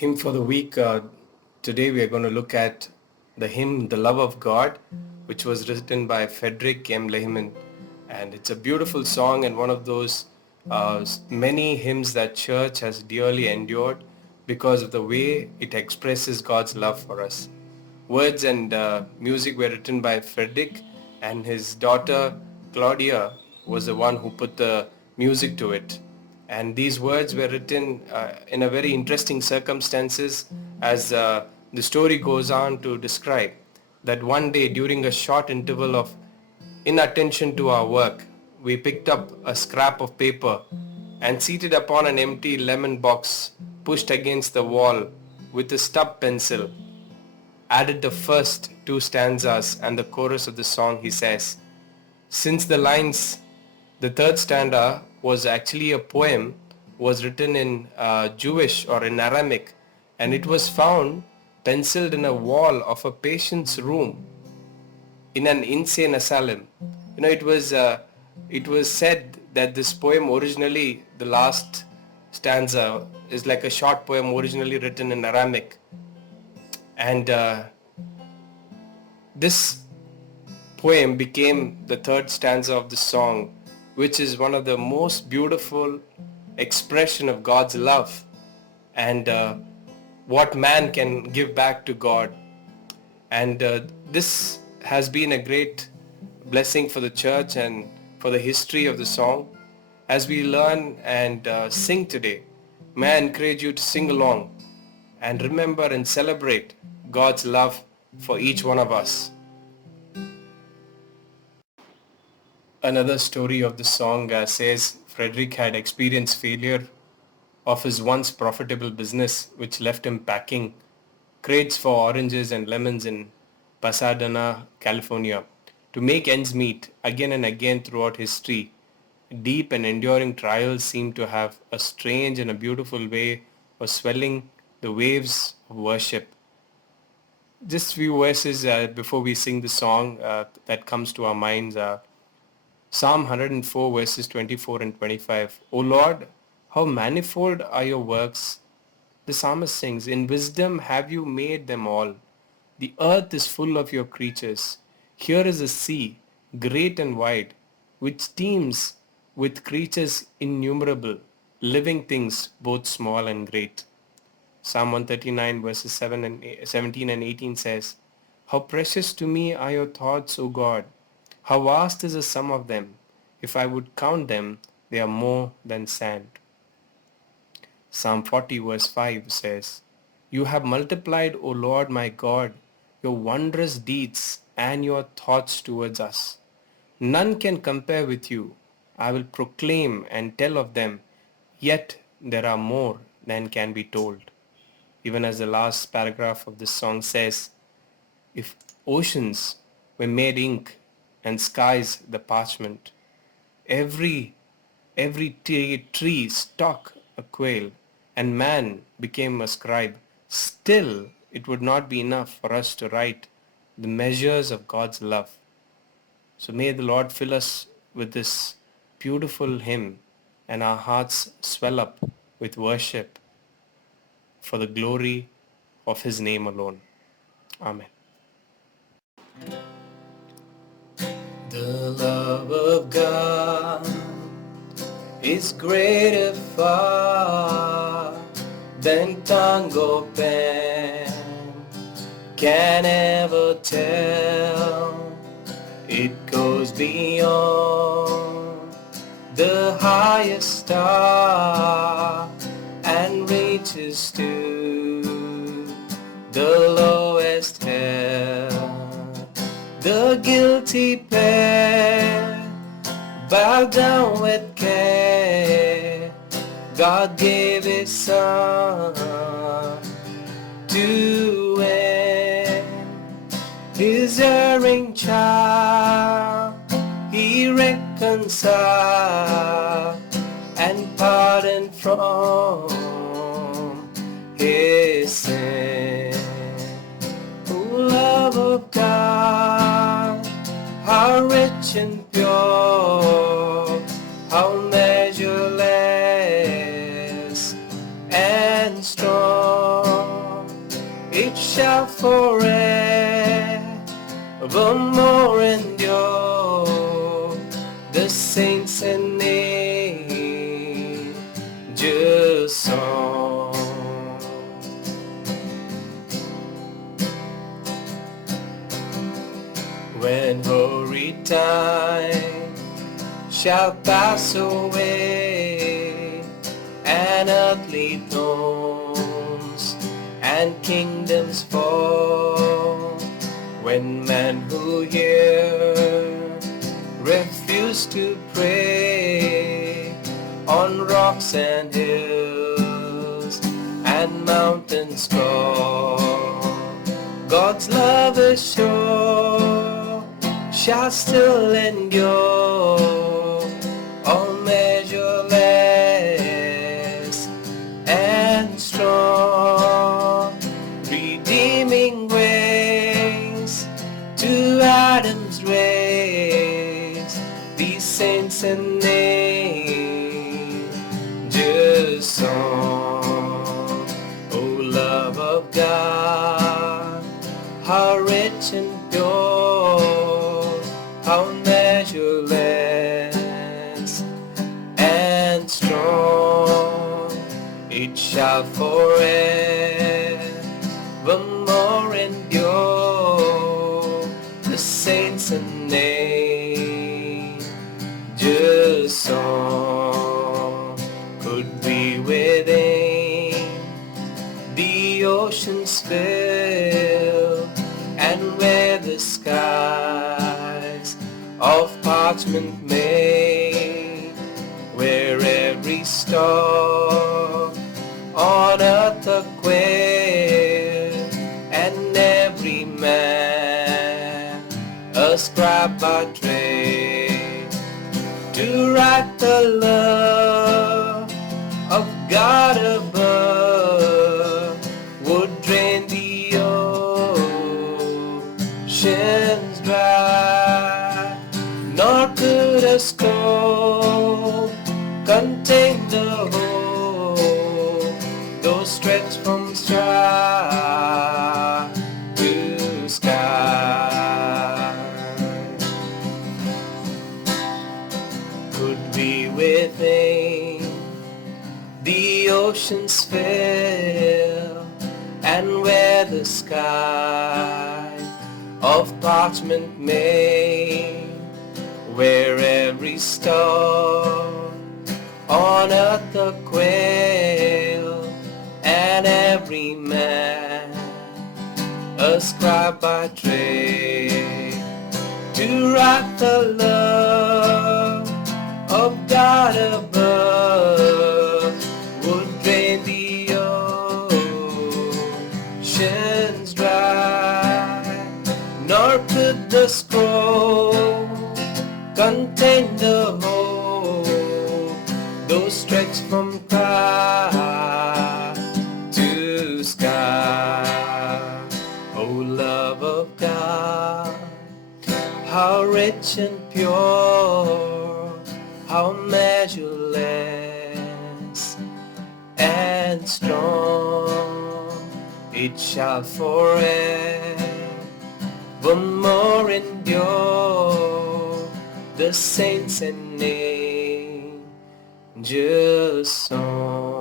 Hymn for the week. Today we are going to look at the hymn The Love of God, which was written by Frederick M. Lehman. And it's a beautiful song and one of those many hymns that church has dearly endured because of the way it expresses God's love for us. Words and music were written by Frederick, and his daughter Claudia was the one who put the music to it. And these words were written in a very interesting circumstances, as the story goes on to describe that one day during a short interval of inattention to our work, we picked up a scrap of paper and seated upon an empty lemon box pushed against the wall with a stub pencil, added the first two stanzas and the chorus of the song. He says, since the third stanza was actually a poem, was written in Jewish or in Aramaic, and it was found penciled in a wall of a patient's room in an insane asylum. It was said that this poem originally, the last stanza is like a short poem originally written in Aramaic, and this poem became the third stanza of the song, which is one of the most beautiful expression of God's love and what man can give back to God. And this has been a great blessing for the church and for the history of the song. As we learn and sing today, may I encourage you to sing along and remember and celebrate God's love for each one of us. Another story of the song says Frederick had experienced failure of his once profitable business, which left him packing crates for oranges and lemons in Pasadena, California, to make ends meet. Again and again throughout history, deep and enduring trials seem to have a strange and a beautiful way of swelling the waves of worship. Just few verses before we sing the song that comes to our minds. Psalm 104 verses 24 and 25. O Lord, how manifold are your works. The psalmist sings, in wisdom have you made them all. The earth is full of your creatures. Here is a sea, great and wide, which teems with creatures innumerable, living things both small and great. Psalm 139 verses 17 and 18 says, how precious to me are your thoughts, O God. How vast is the sum of them. If I would count them, they are more than sand. Psalm 40 verse 5 says, you have multiplied, O Lord my God, your wondrous deeds and your thoughts towards us. None can compare with you. I will proclaim and tell of them, yet there are more than can be told. Even as the last paragraph of this song says, if oceans were made ink and skies the parchment, every tree stalk a quail, and man became a scribe, still it would not be enough for us to write the measures of God's love. So may the Lord fill us with this beautiful hymn and our hearts swell up with worship for the glory of His name alone. Amen. The love of God is greater far than tongue or pen can ever tell. It goes beyond the highest star and reaches to the lowest hell. The guilty pair bow down with care. God gave His Son to end His erring child. He reconciled and pardoned from his sin. O love of God, how rich and pure, how measureless and strong. shall forevermore endure. The saints and angels song. When hoary time shall pass away, and earthly thrones and kingdoms fall, when men who hear refuse to pray on rocks and hills and mountains call, God's love is sure, shall still endure, all measureless and strong, redeeming grace to Adam's race, these saints and angels song. O love of God, how rich and pure, how measureless and strong, it shall forevermore endure. The saints and angels song. Could we within the oceans fill, and where the skies of parchment made, where every star on earth a quail, and every man a scribe by trade, to write the love of God above, would drain the oceans dry, nor could a scroll contain the whole, though stretched from sky to sky. Could be within the oceans fill, and where the sky of parchment made, where every star on earth a quail, and every man a scribe by trade, to write the love of God above, would drain the oceans dry, nor could the scroll contain the whole, though stretched from sky to sky. O love of God, how rich and pure, how measureless and strong, it shall forevermore endure. The saints and angels song.